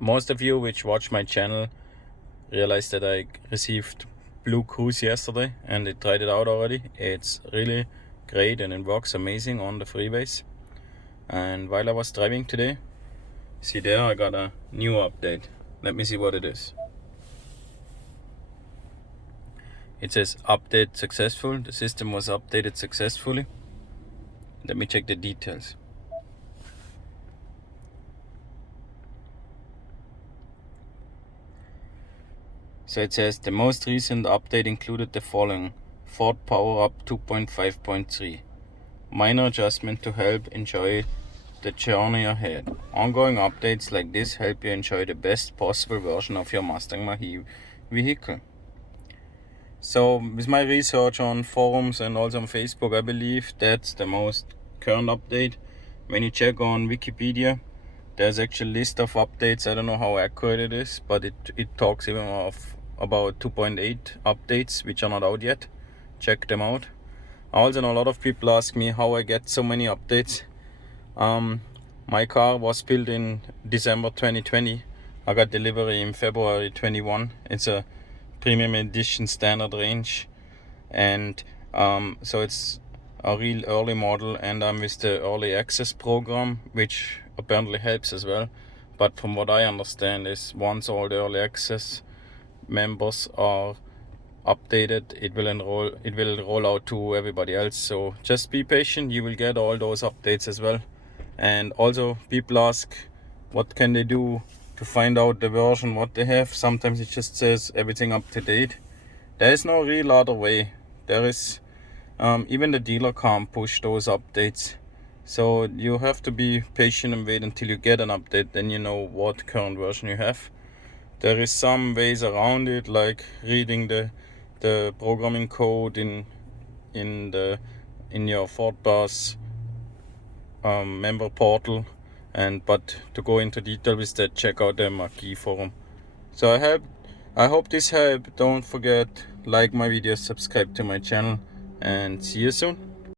Most of you which watch my channel realized that I received Blue Cruise yesterday and I tried it out already. It's really great and it works amazing on the freeways. And while I was driving today, see there, I got a new update. Let me see what it is. It says update successful. The system was updated successfully. Let me check the details. So it says the most recent update included the following: Ford Power Up 2.5.3, minor adjustment to help enjoy the journey ahead. Ongoing updates like this help you enjoy the best possible version of your Mustang Mach vehicle. So with my research on forums and also on Facebook, I believe that's the most current update. When you check on Wikipedia, there's actually a list of updates. I don't know how accurate it is, but it talks even of about 2.8 updates which are not out yet. Check them out. I also know a lot of people ask me how I get so many updates. My car was built in December 2020. I got delivery in February 21. It's a premium edition standard range, and so it's a real early model, and I'm with the early access program, which apparently helps as well. But from what I understand is once all the early access members are updated, it will roll out to everybody else. So just be patient, you will get all those updates as well. And also people ask what can they do to find out the version what they have. Sometimes it just says everything up to date. There is no real other way. There is even the dealer can't push those updates. So you have to be patient and wait until you get an update, then you know what current version you have. There is some ways around it, like reading the programming code in your Ford Pass member portal, but to go into detail with that, check out the Mach forum. So I hope this helped. Don't forget, like my videos, subscribe to my channel, and see you soon.